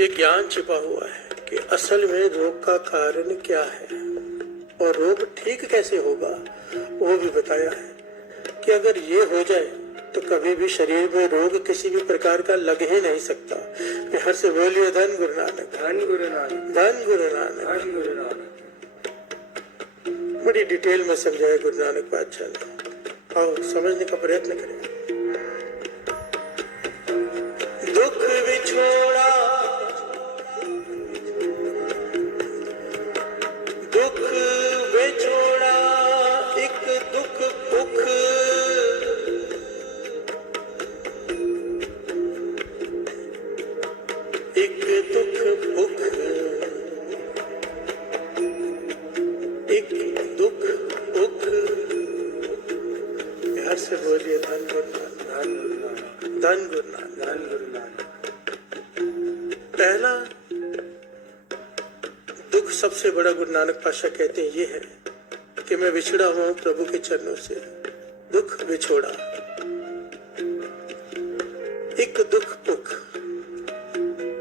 ये ज्ञान छिपा हुआ है कि असल में रोग का कारण क्या है और रोग ठीक कैसे होगा, वो भी बताया है कि अगर ये हो जाए तो कभी भी शरीर में रोग किसी भी प्रकार का लग ही नहीं सकता। हर से बोलिए धन गुरु नानक, धन गुरु नानक, धन गुरु नानक, धन गुरु नानक। बड़ी डिटेल में समझाया गुरु नानक बादशाह ने, आओ समझने का प्रयत्न करें। दुख विछोड़ा, दुख विछोड़ा, एक दुख भूख, एक दुख भूख, एक दुख भूख। प्यार से बोलिए धन गुरु नानक, धन गुरु नानक, धन गुरु नानक। पहला दुख सबसे बड़ा गुरु नानक पातशाह कहते हैं ये है कि मैं विछड़ा हुआ हूं प्रभु के चरणों से। दुख विछोड़ा, एक दुख भूख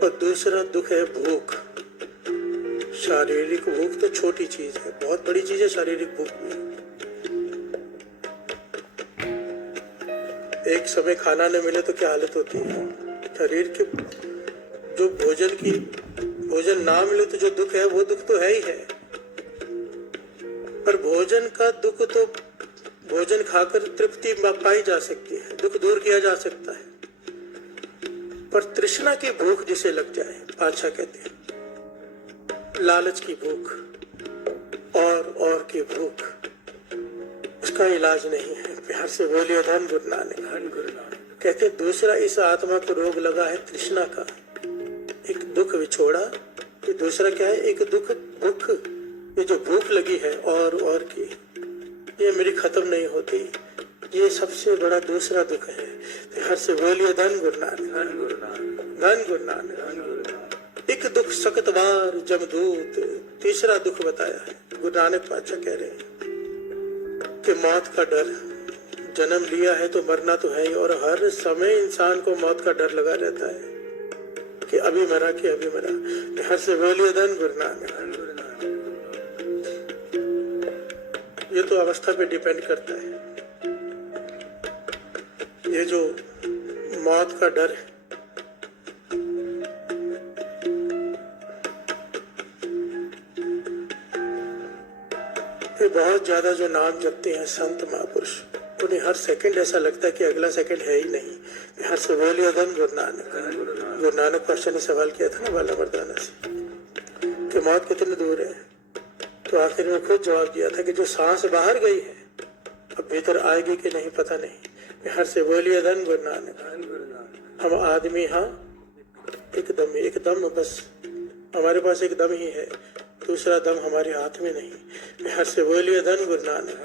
और दूसरा दुख है भूख। शारीरिक भूख तो छोटी चीज है, बहुत बड़ी चीज है शारीरिक भूख भी। एक समय खाना न मिले तो क्या हालत होती है शरीर के। जो भोजन ना मिले तो जो दुख है वो दुख तो है ही है, पर भोजन का दुख तो भोजन खाकर तृप्ति पाई जा सकती है, दुख दूर किया जा सकता है। पर तृष्णा की भूख जिसे लग जाए, पातशाह कहते हैं लालच की भूख और की भूख, उसका इलाज नहीं है। प्यार से बोलिए धन गुरु नानक, धन गुरु नानक। कहते दूसरा इस आत्मा को रोग लगा है तृष्णा का, एक दुख विछोड़ा। ये दूसरा क्या है, एक दुख भूख। ये जो भूख लगी है और की, ये मेरी खत्म नहीं होती, ये सबसे बड़ा दूसरा दुख है। हर से बोलिए धन गुरु नानक, धन गुरु नानक, धन गुरु नानक, धन गुरु नानक। एक दुख सकतवार जमदूत, तीसरा दुख बताया है गुरु नानक पातशाह कह रहे हैं कि मौत का डर। जन्म लिया है तो मरना तो है ही, और हर समय इंसान को मौत का डर लगा रहता है कि अभी मरा कि अभी मरा। हर से बोलिए धन गुरु नानक, धन गुरु नानक। ये तो अवस्था पे डिपेंड करता है। ये जो मौत का डर है, ये बहुत ज्यादा जो नाम जपते हैं संत महापुरुष, उन्हें हर सेकंड ऐसा लगता है कि अगला सेकंड है ही नहीं। हर से बोलिए धन गुरु नानक। गुरु नानक पातशाह ने सवाल किया था ना बाला मर्दाना से कि मौत कितनी दूर है, तो आखिर में खुद जवाब दिया था कि जो सांस बाहर गई है अब भीतर आएगी कि नहीं पता नहीं। हर से बोलिए धन गुरु नानक, धन गुरु नानक। हम आदमी हाँ एक दम बस हमारे पास एक दम ही है, दूसरा दम हमारे हाथ में नहीं। हर से बोलिए धन गुरु नानक।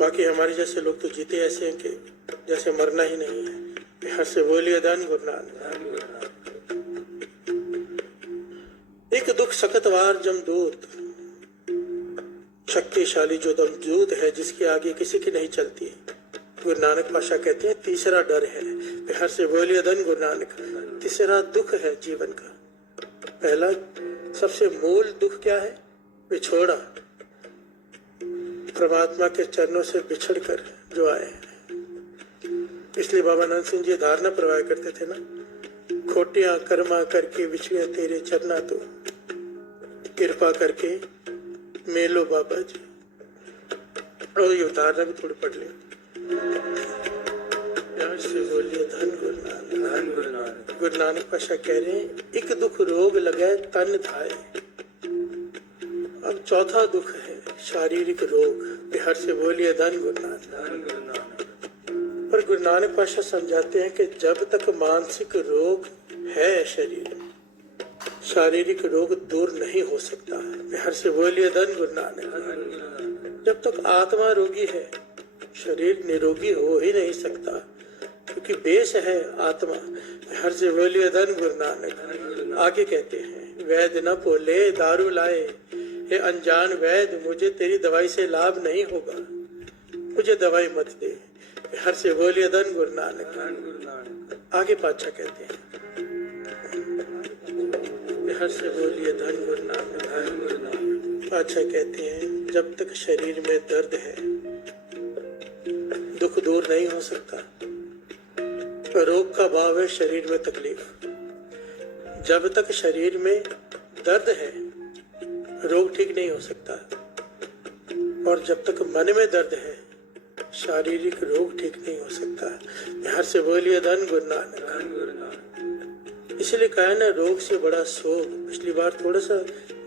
बाकी हमारे जैसे लोग तो जीते ऐसे हैं कि जैसे मरना ही नहीं है। हर से बोलिए धन गुरु नानक। एक दुख सकतवार जमदूत, शक्तिशाली जो दमदूत है जिसके आगे किसी की नहीं चलती। गुरु नानक पातशाह कहते हैं तीसरा डर है। हर से बोलिए धन गुरु नानक। तीसरा दुख है जीवन का। पहला सबसे मूल दुख क्या है, विछोड़ा, परमात्मा के चरणों से बिछड़कर जो आए हैं। इसलिए बाबा नंद सिंह जी धारणा प्रवाह करते थे ना, खोटियां कर्मा करके बिछड़े तेरे चरना तो, कृपा करके मेलो बाबा जी। और ये धारणा भी थोड़ी पढ़ ले। से बोलिए धन गुरु नानक, धन गुरु नानक। गुरु नानक पातशाह कह रहे हैं एक दुख रोग लगे तन धाए। अब चौथा दुख है शारीरिक रोग। हर से बोलिए धन गुरु नानक, धन गुरु नानक। पर गुरु नानक पातशाह समझाते हैं कि जब तक मानसिक रोग है शरीर में, शारीरिक रोग दूर नहीं हो सकता है। हर से बोलिए धन गुरु नानक। जब तक आत्मा रोगी है शरीर निरोगी हो ही नहीं सकता, क्योंकि बेस है आत्मा। हर से बोलिए धन गुरु नानक। आगे कहते हैं वैद्य न बोले दारू लाए, हे अनजान वैद्य मुझे तेरी दवाई से लाभ नहीं होगा, मुझे दवाई मत दे। हर से बोलिए धन गुरु नानक। आगे पातशाह कहते हैं, हर से बोलिए धन गुरु नानक। पातशाह कहते हैं, जब तक शरीर में दर्द है दुख दूर नहीं हो सकता। रोग का भाव है शरीर में तकलीफ। जब तक शरीर में दर्द है रोग ठीक नहीं हो सकता, और जब तक मन में दर्द है शारीरिक रोग ठीक नहीं हो सकता। हर से बोलिए धन गुरु नानक। इसलिए कहा है ना, रोग से बड़ा शोक। पिछली बार थोड़ा सा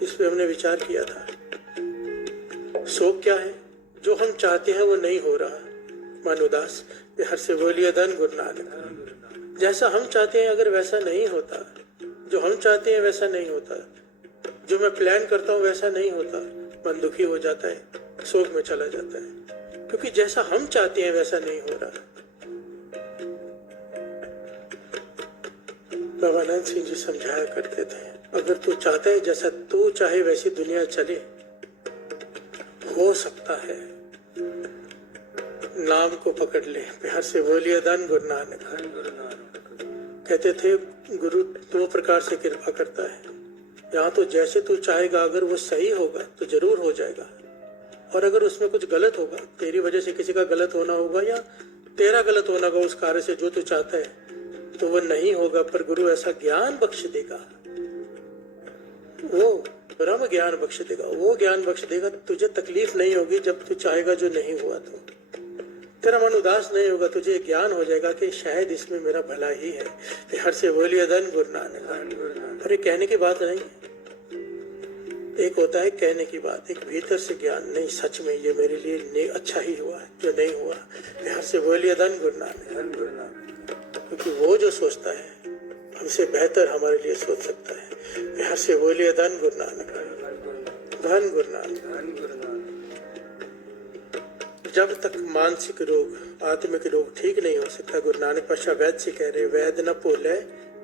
इस पे हमने विचार किया था। शोक क्या है? जो हम चाहते हैं वो नहीं हो रहा, मन उदास। हर से बोलिए धन गुरु नानक। जैसा हम चाहते हैं अगर वैसा नहीं होता, जो हम चाहते हैं वैसा नहीं होता, जो मैं प्लान करता हूँ वैसा नहीं होता, मन दुखी हो जाता है, शोक में चला जाता है, क्योंकि जैसा हम चाहते हैं वैसा नहीं हो रहा। बाबा नानक सिंह जी समझाया करते थे, अगर तू चाहता है जैसा तू चाहे वैसी दुनिया चले, हो सकता है। नाम को पकड़ ले। प्यार से बोलिए धन गुरु नानक। कहते थे गुरु दो प्रकार से कृपा करता है। यहाँ तो जैसे तू चाहेगा, अगर वो सही होगा तो जरूर हो जाएगा, और अगर उसमें कुछ गलत होगा, तेरी वजह से किसी का गलत होना होगा या तेरा गलत होना होगा उस कार्य से जो तू चाहता है, तो वो नहीं होगा। पर गुरु ऐसा ज्ञान बख्श देगा, वो ब्रह्म ज्ञान बख्श देगा, वो ज्ञान बख्श देगा, तुझे तकलीफ नहीं होगी। जब तू चाहेगा जो नहीं हुआ तो तेरा मन उदास नहीं होगा, तुझे ज्ञान हो जाएगा कि शायद इसमें मेरा भला ही है। हर से बोलिए धन गुरु नानक। अरे कहने की बात नहीं, एक होता है कहने की बात, एक भीतर से ज्ञान, नहीं सच में ये मेरे लिए अच्छा ही हुआ है, जो नहीं हुआ। हर से बोलिए धन गुरु नानक। क्योंकि वो जो सोचता है हमसे बेहतर हमारे लिए सोच सकता है। हर से बोलिए धन गुरु नानक। धन गुरु नानक। जब तक मानसिक रोग, आत्मिक रोग ठीक नहीं हो सकता, गुरु नानक पातशाह वैद्य से कह रहे, वैद्य न भूले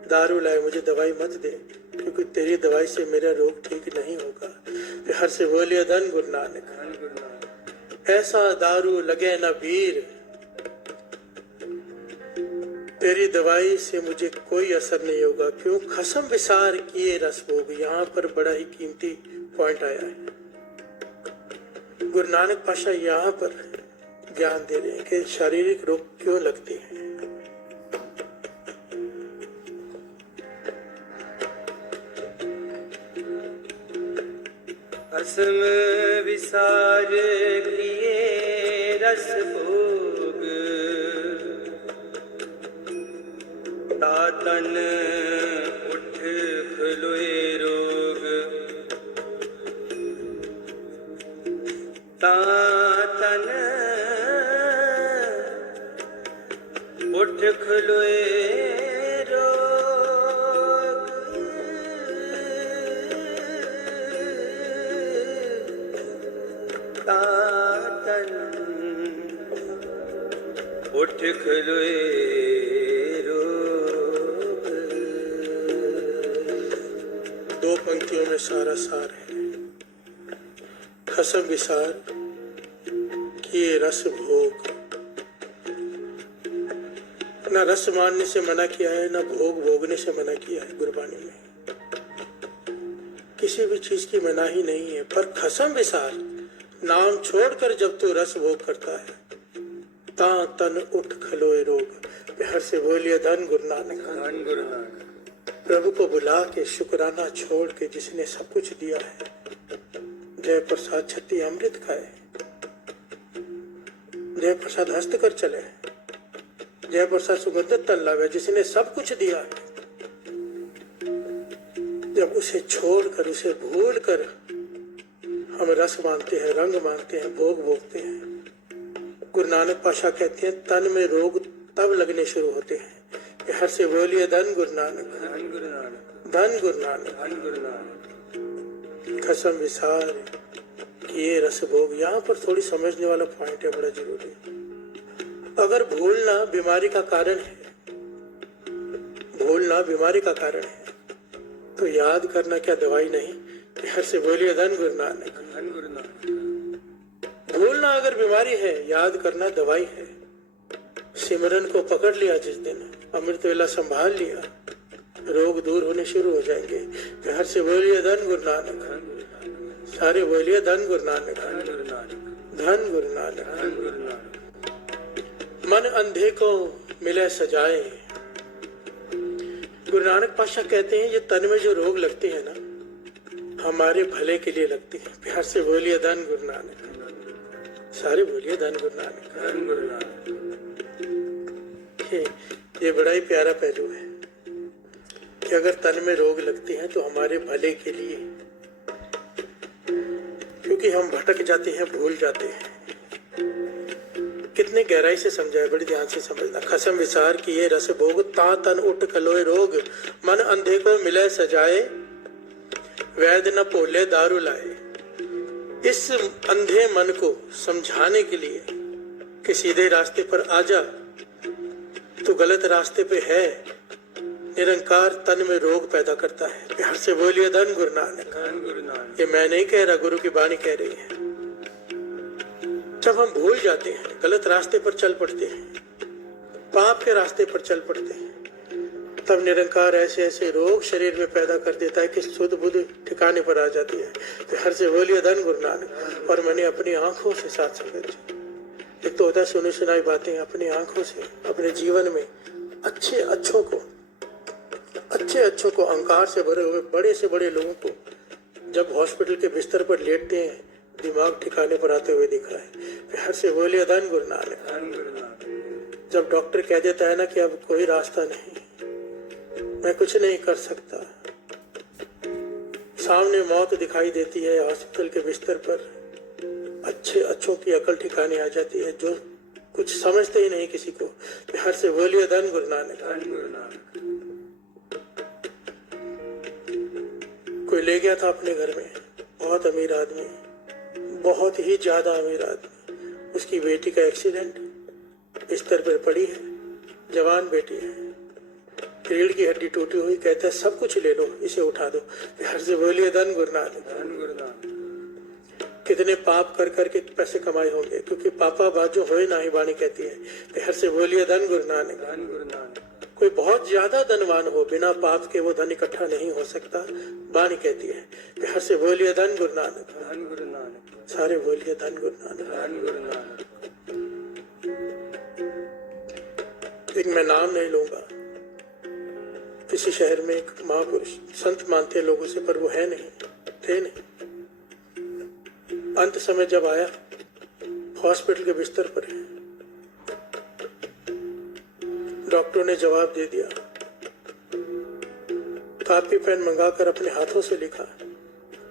दारू लाए, मुझे दवाई मत दे, क्योंकि तेरी दवाई से मेरा रोग ठीक नहीं होगा। हर से बोलिए धन गुरु नानक। ऐसा दारू लगे न वीर, तेरी दवाई से मुझे कोई असर नहीं होगा। क्यों? खसम विसार किए रस भोग। यहाँ पर बड़ा ही कीमती पॉइंट आया है। गुरु नानक पातशाह यहाँ पर ज्ञान दे रहे हैं कि शारीरिक रोग क्यों लगते हैं। खसम विसार किए रस भोग, तातन उठ खलोए रोग, तातन उठ खलोए रोग, तातन उठ खलोए रोग। दो पंक्तियों में सारा सार है। खसम विसार किए रस भोग। ना रस मानने से मना किया है, ना भोग भोगने से मना किया है गुरबानी में। किसी भी चीज की मनाही नहीं है, पर खसम विसार, नाम छोड़कर जब तू रस भोग करता है, ता तन उठ खलोए रोग। हर से बोलिए धन गुरु नानक। धन गुरु नानक। प्रभु को बुला के शुक्राना छोड़ के जिसने सब कुछ दिया है, जय प्रसाद छत्ती अमृत खाए, जय प्रसाद हस्त कर चले, जय प्रसाद सुगंधित तल लावे, जिसने सब कुछ दिया है, जब उसे छोड़कर, उसे भूल कर हम रस मानते हैं, रंग मानते हैं, भोग भोगते हैं। गुरु नानक पातशाह कहते हैं तन में रोग तब लगने शुरू होते हैं। हर से बोलिए धन गुरु नानक। धन गुरु नानक। धन गुरु नानक। धन गुरु नानक। खसम विसार किए रस भोग। यहाँ पर थोड़ी समझने वाला पॉइंट है, बड़ा जरूरी। अगर भूलना बीमारी का कारण है, भूलना बीमारी का कारण है, तो याद करना क्या दवाई नहीं? हर से बोलिए धन गुरु नानक। धन गुरु नानक। भूलना अगर बीमारी है, याद करना दवाई है। सिमरन को पकड़ लिया जिस दिन, अमृत वेला संभाल लिया, रोग दूर होने शुरू हो जाएंगे। हर से बोलिए धन गुरु नानक, सारे बोलिए धन गुरु नानक, धन गुरु नानक। मन अंधे को मिले सजाए। गुरु नानक पातशाह कहते हैं ये तन में जो रोग लगते हैं ना, हमारे भले के लिए लगते हैं। प्यार से बोलिए धन गुरु नानक, सारे बोलिए धन गुरु नानक, धन गुरु नानक। ये बड़ा ही प्यारा पहलू है कि अगर तन में रोग लगते हैं तो हमारे भले के लिए, क्योंकि हम भटक जाते हैं, भूल जाते हैं। कितने गहराई से समझा है, बड़ी ध्यान से समझना। खसम विचार किए रस भोग, ता तन उठ कलोए रोग, मन अंधे को मिले सजाए, वैद न पोले दारू लाए। इस अंधे मन को समझाने के लिए कि सीधे रास्ते पर आ जा, तो गलत रास्ते पे है। निरंकार तन में रोग पैदा करता है। प्यार से बोलिए धन गुरु नानक। ये मैं नहीं कह रहा, गुरु की वाणी कह रही है। जब हम भूल जाते हैं, गलत रास्ते पर चल पड़ते हैं, पाप के रास्ते पर चल पड़ते हैं, तब निरंकार ऐसे ऐसे रोग शरीर में पैदा कर देता है कि शुद्ध बुद्ध ठिकाने पर आ जाती है। तो हर से बोलिए धन गुरु नानक। और मैंने अपनी आंखों से साथ संगत, एक तो होता है सुनी सुनाई बातें, अपनी आंखों से अपने जीवन में अच्छे अच्छों को अहंकार से भरे हुए बड़े से बड़े लोगों को जब हॉस्पिटल के बिस्तर पर लेटते हैं, दिमाग ठिकाने पर आते हुए दिखा है। हर से बोलिए धन गुरु नानक। जब डॉक्टर कह देता है ना कि अब कोई रास्ता नहीं, मैं कुछ नहीं कर सकता, सामने मौत दिखाई देती है, हॉस्पिटल के बिस्तर पर अच्छों की अकल ठिकाने आ जाती है, जो कुछ समझते ही नहीं किसी को। हर से बोलिए धन गुरु नानक। कोई ले गया था अपने घर में, बहुत अमीर आदमी, बहुत ही ज्यादा अमीर आदमी, उसकी बेटी का एक्सीडेंट, बिस्तर पर पड़ी है, जवान बेटी है, रीढ़ की हड्डी टूटी हुई, कहता है सब कुछ ले लो, इसे उठा दो। हर से बोलिए धन गुरु नानक। कितने पाप कर करके पैसे कमाए होंगे, क्योंकि पापा बाजू होए ना ही वाणी कहती है। हर से बोलिए धन गुरु नानक। कोई बहुत ज्यादा धनवान हो, बिना पाप के वो धन इकट्ठा नहीं हो सकता, वाणी कहती है। हर से बोलिए धन गुरु नानक, सारे बोलिए धन गुरु नानक। एक मैं नाम नहीं लूंगा, किसी शहर में एक महापुरुष, संत मानते लोगों से, पर वो है नहीं, थे नहीं। अंत समय जब आया, हॉस्पिटल के बिस्तर पर है, डॉक्टरों ने जवाब दे दिया, कापी पेन मंगाकर अपने हाथों से लिखा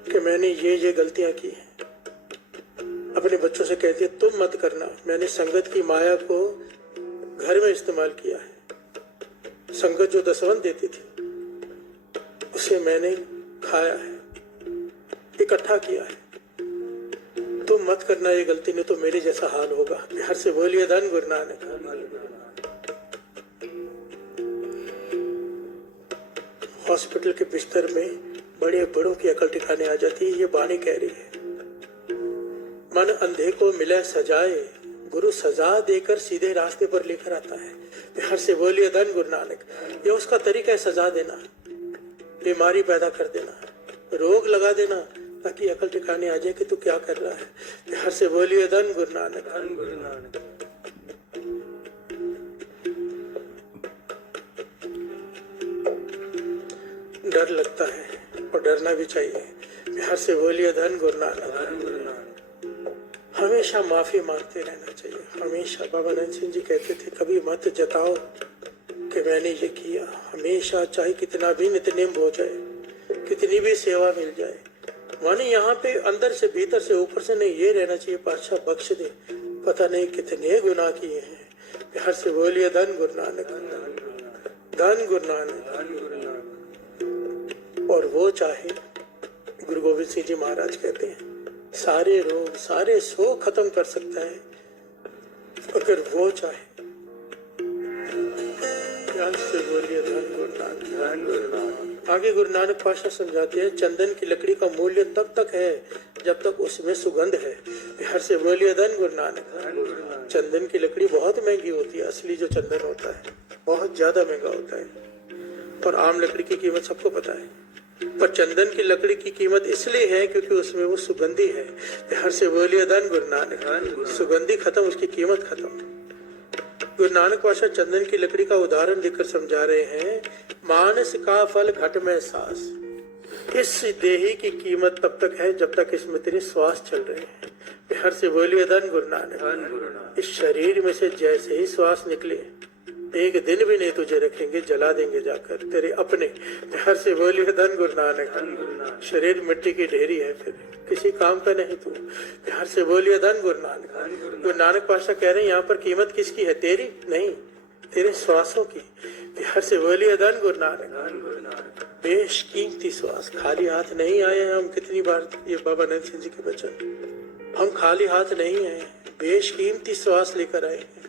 कि मैंने ये गलतियां की हैं। अपने बच्चों से कहती है तुम मत करना, मैंने संगत की माया को घर में इस्तेमाल किया है, संगत जो दसवंत देती थी उसे मैंने खाया है, इकट्ठा किया है, तुम मत करना ये गलती, नहीं तो मेरे जैसा हाल होगा। बिहार से बोलिए धन गुरु नानक। हॉस्पिटल के बिस्तर में बड़े बड़ों की अकल ठिकाने आ जाती है, ये वाणी कह रही है। मन अंधे को मिले सजाए, गुरु सजा देकर सीधे रास्ते पर लेकर आता है। बिहार से बोलिए धन गुरु नानक। ये उसका तरीका है, सजा देना, बीमारी पैदा कर देना, रोग लगा देना, ताकि अकल ठिकाने आ जाए कि तू क्या कर रहा है। बिहार से बोलिए धन गुरु नानक। धन गुरु नानक। डर लगता है और डरना भी चाहिए। बिहार से बोलिए धन गुरु नानक। हमेशा माफी मांगते रहना चाहिए, हमेशा। बाबा नानक सिंह जी कहते थे कभी मत जताओ कि मैंने ये किया। हमेशा, चाहे कितना भी नित्यनेम हो जाए, कितनी भी सेवा मिल जाए, माने यहाँ पे अंदर से, भीतर से, ऊपर से नहीं, ये रहना चाहिए पातशाह बख्श दे, पता नहीं कितने गुनाह किए हैं। बिहार से बोलिए धन गुरु नानक। धन गुरु नानक। और वो चाहे, गुरु गोविंद सिंह जी महाराज कहते हैं, सारे रोग, सारे शोक खत्म कर सकता है अगर वो चाहे। से बोलिए धन गुरु नानक। धन गुरु नानक। आगे गुरु नानक पातशाह समझाते हैं, चंदन की लकड़ी का मूल्य तब तक है जब तक उसमें सुगंध है। हर से बोलिए धन गुरु नानक। चंदन की लकड़ी बहुत महंगी होती है, असली जो चंदन होता है बहुत ज्यादा महंगा होता है, और आम लकड़ी की कीमत सबको पता है। पर चंदन की लकड़ी की कीमत इसलिए है क्योंकि उसमें वो सुगंधी है। हर से बोलिए धन गुरु नानक, सुगंधी खत्म उसकी कीमत खत्म। गुरु नानक पातशाह चंदन की लकड़ी का उदाहरण देकर समझा रहे हैं, मानस का फल घट में सांस। इस देही की कीमत तब तक है जब तक इसमें तेरे श्वास चल रहे हैं। हर से बोलिए धन गुरु नानक। इस शरीर में से जैसे ही श्वास निकले, एक दिन भी नहीं तुझे रखेंगे, जला देंगे जाकर तेरे अपने। हर से बोलिए धन गुरु नानक। शरीर मिट्टी की ढेरी है, फिर किसी काम का नहीं तू। हर से बोलिए धन गुरु नानक। गुरु नानक पातशाह कह रहे हैं यहाँ पर कीमत किसकी है? तेरी नहीं, तेरे श्वासों की। हर से बोलिए धन गुरु नानक। बेशकीमती श्वास, खाली हाथ नहीं आए हैं हम। कितनी बार ये बाबा नंद सिंह जी के वचन, हम खाली हाथ नहीं आए, बेशकीमती श्वास लेकर आए हैं।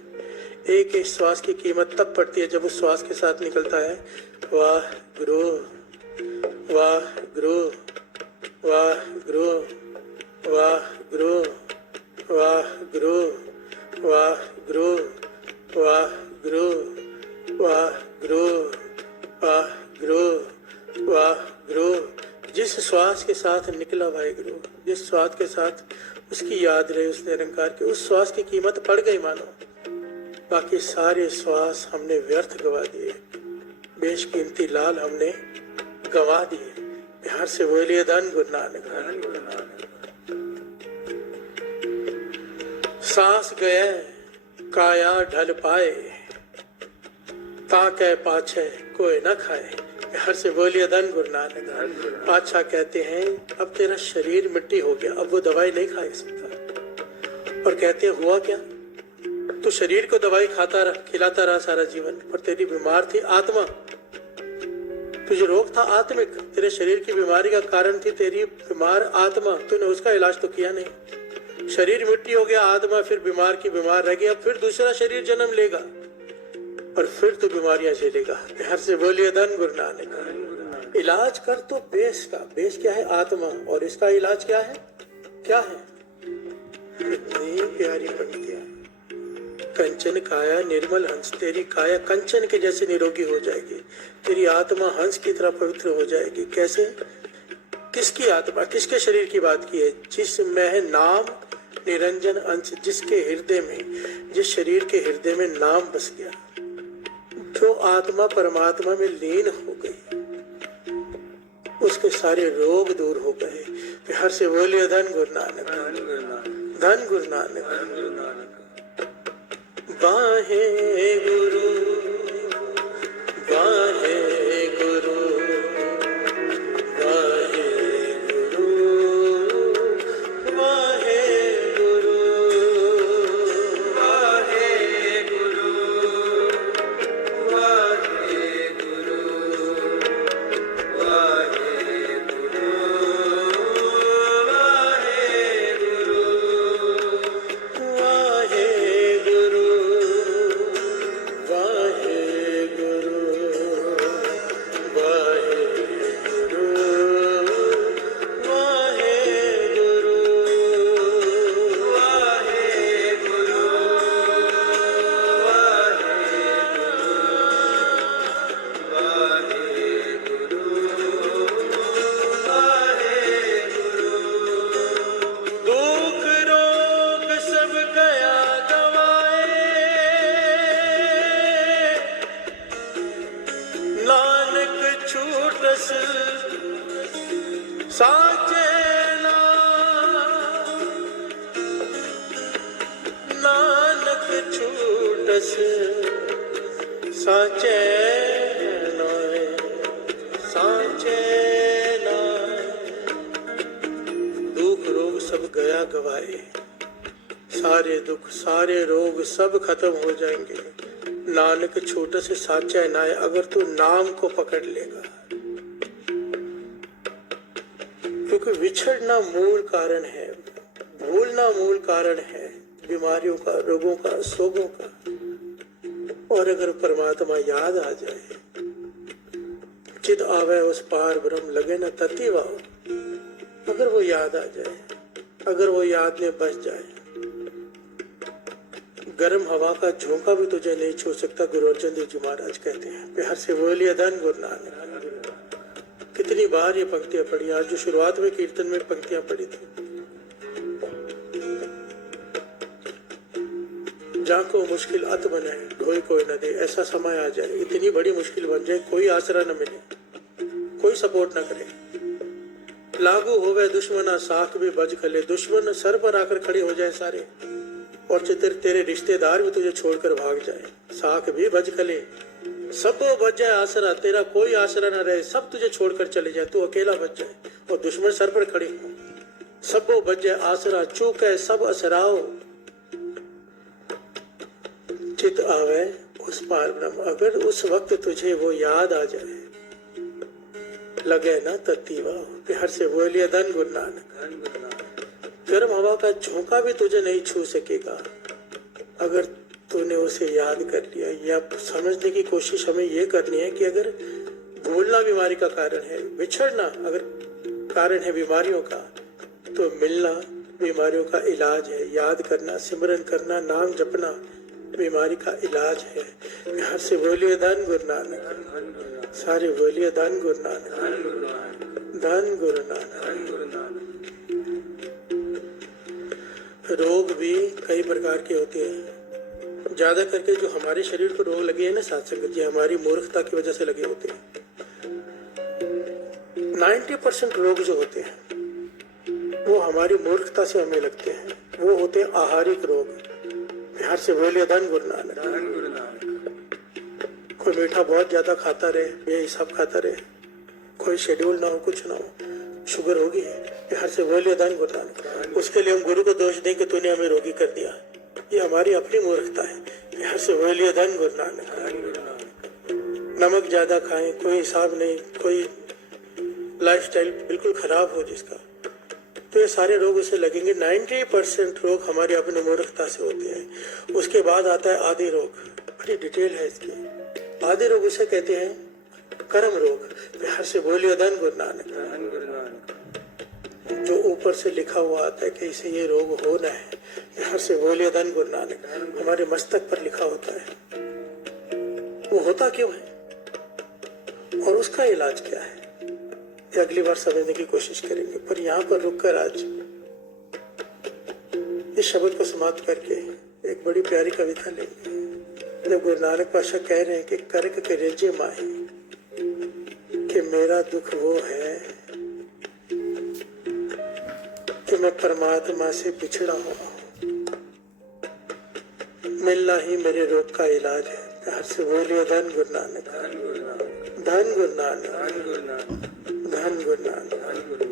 एक एक श्वास की कीमत तब पड़ती है जब उस श्वास के साथ निकलता है वाह गुरु, वाह गुरु, वाह गुरु, वाह गुरु, वाह गुरु, वाह गुरु, वाह गुरु, वाह गुरु, वाह गुरु, वाह गुरु। जिस श्वास के साथ निकला वाहेगुरु, जिस श्वास के साथ उसकी याद रहे उस निरंकार की, उस श्वास की कीमत पड़ गई मानो। बाकी सारे श्वास हमने व्यर्थ गवा दिए, बेशकीमती लाल हमने गवा दिए। बिहार से बोलिए धन गुरु नानक। सांस गए काया ढल पाए, ताके पाछे कोई न खाए। हर से बोलिए धन गुरु नानक। पातशाह कहते हैं अब तेरा शरीर मिट्टी हो गया, अब वो दवाई नहीं खा सकता। और कहते हैं हुआ क्या? तो शरीर को दवाई खाता रहा, खिलाता रहा सारा जीवन, पर तेरी बीमार थी आत्मा। तुझे रोग था आत्मिक, तेरे शरीर की बीमारी का कारण थी तेरी बीमार आत्मा। तूने उसका इलाज तो किया नहीं। शरीर मिट्टी हो गया, आत्मा फिर बीमार की बीमार रह गई। अब फिर दूसरा शरीर जन्म लेगा और फिर तो बीमारियां झेलेगा। हर से बोलिए धन गुरु नानक। इलाज कर तो बेस का, बेस क्या है? आत्मा। और इसका इलाज क्या है? क्या है? इतनी प्यारी पंक्तियां, कंचन काया निर्मल हंस। तेरी काया कंचन के जैसे निरोगी हो जाएगी, तेरी आत्मा हंस की तरह पवित्र हो जाएगी। कैसे? किसकी आत्मा, किसके शरीर की बात की है? जिसमें है नाम निरंजन अंश, जिसके हृदय में, जिस शरीर के हृदय में नाम बस गया, जो आत्मा परमात्मा में लीन हो गई, उसके सारे रोग दूर हो गए। हर से बोलिए धन गुरु नानक, धन गुरु नानक। वाहे गुरु, वाहे गुरु, वाहे गुरु, वाहे गुरु, वाहे गुरु, वाहे गुरु, वाहे गुरु, वाहे गुरु, वाहे गुरु, वाहे गुरु, दुख रोग सब गया गवाए, नानक छूटस साचे नाम, नानक छूटस साचे नाम, साचे नाम। दुख रोग सब गया गवाए, सारे दुख सारे रोग सब खत्म हो जाएंगे। नानक छोटे से साचा नाय, अगर तू नाम को पकड़ लेगा। क्योंकि विछड़ना मूल कारण है, भूलना मूल कारण है बीमारियों का, रोगों का, शोकों का। और अगर परमात्मा याद आ जाए, चित आवे उस पार ब्रह्म लगे न तति वाओ, अगर वो याद आ जाए, अगर वो याद में बस जाए, गर्म हवा का झोंका भी तुझे नहीं छू सकता, गुरु अर्जन देव जी महाराज कहते हैं। प्यार से बोलिए धन गुरु नानक। कितनी बार ये पंक्तियां पढ़ी, आज जो शुरुआत में कीर्तन में पंक्तियां पढ़ी थी। जहाँ को मुश्किल अत बने ढोई कोई न दे, ऐसा समय आ जाए, इतनी बड़ी मुश्किल बन जाए, कोई आसरा न मिले, कोई सपोर्ट न करे, लागू हो गए दुश्मना साख भी बज खले, दुश्मन सर पर आकर खड़े हो जाए सारे, और चित्र तेरे रिश्तेदार भी तुझे छोड़कर भाग जाए, साख भी बज खले, सब बच जाए आसरा, तेरा कोई आसरा न रहे, सब तुझे छोड़कर चले जाए, तू अकेला बच जाए और दुश्मन सर पर खड़े हो, सब बच जाए आसरा, चूक है सब असराओ, चित आवे उस पार ब्रह्म। अगर उस वक्त तुझे वो याद आ जाए, लगे ना तत्तीवा, प्यार से बोलिए धन गुरु नानक। गर्म हवा का झोंका भी तुझे नहीं छू सकेगा अगर तूने उसे याद कर लिया। या समझने की कोशिश हमें ये करनी है कि अगर भूलना बीमारी का कारण है, बिछड़ना अगर कारण है बीमारियों का, तो मिलना बीमारियों का इलाज है, याद करना, सिमरन करना, नाम जपना बीमारी का इलाज है। प्यार से बोलिए धन गुरु नानक। सारे बोलिए धन गुरु नानक, धन गुरु नानक। रोग भी कई प्रकार के होते हैं, ज्यादा करके जो हमारे शरीर को रोग लगे हैं ना साथ संगत जी, हमारी मूर्खता की वजह से लगे होते हैं। 90% रोग जो होते हैं वो हमारी मूर्खता से हमें लगते हैं, वो होते हैं आहारिक रोग। प्यार से बोलिए धन गुरु नानक। कोई मीठा बहुत ज्यादा खाता रहे, बेहिसाब खाता रहे, कोई शेड्यूल ना हो, कुछ ना हो, शुगर होगी, प्यार से बोलिए धन गुरु नानक। उसके लिए हम गुरु को दोष दें कि तूने हमें रोगी कर दिया, ये हमारी अपनी मूर्खता है। प्यार से बोलिए धन गुरु नानक। नमक ज्यादा खाएं, कोई हिसाब नहीं, कोई लाइफस्टाइल बिल्कुल खराब हो जिसका, तो ये सारे रोग उसे लगेंगे। 90% रोग हमारी अपनी मूर्खता से होते हैं। उसके बाद आता है आदि रोग, बड़ी डिटेल है इसकी। आदि रोग उसे कहते हैं कर्म रोग। प्यार से बोलिए धन गुरु नानक। जो ऊपर से लिखा हुआ आता है कि इसे ये रोग होना है, प्यार से बोलिए धन गुरु नानक। हमारे मस्तक पर लिखा होता है, वो होता क्यों है और उसका इलाज क्या है, ये अगली बार समझने की कोशिश करेंगे। पर यहाँ पर रुककर आज इस शब्द को समाप्त करके एक बड़ी प्यारी कविता लेंगे। जब गुरु नानक पातशाह कह रहे हैं कि कर्क के रेजे माए, कि मेरा दुख वो है कि मैं परमात्मा से बिछड़ा हुआ हूँ, मिलना ही मेरे रोग का इलाज है। प्यार से बोलिए धन गुरु नानक, धन गुरु नानक, धन गुरु नानक।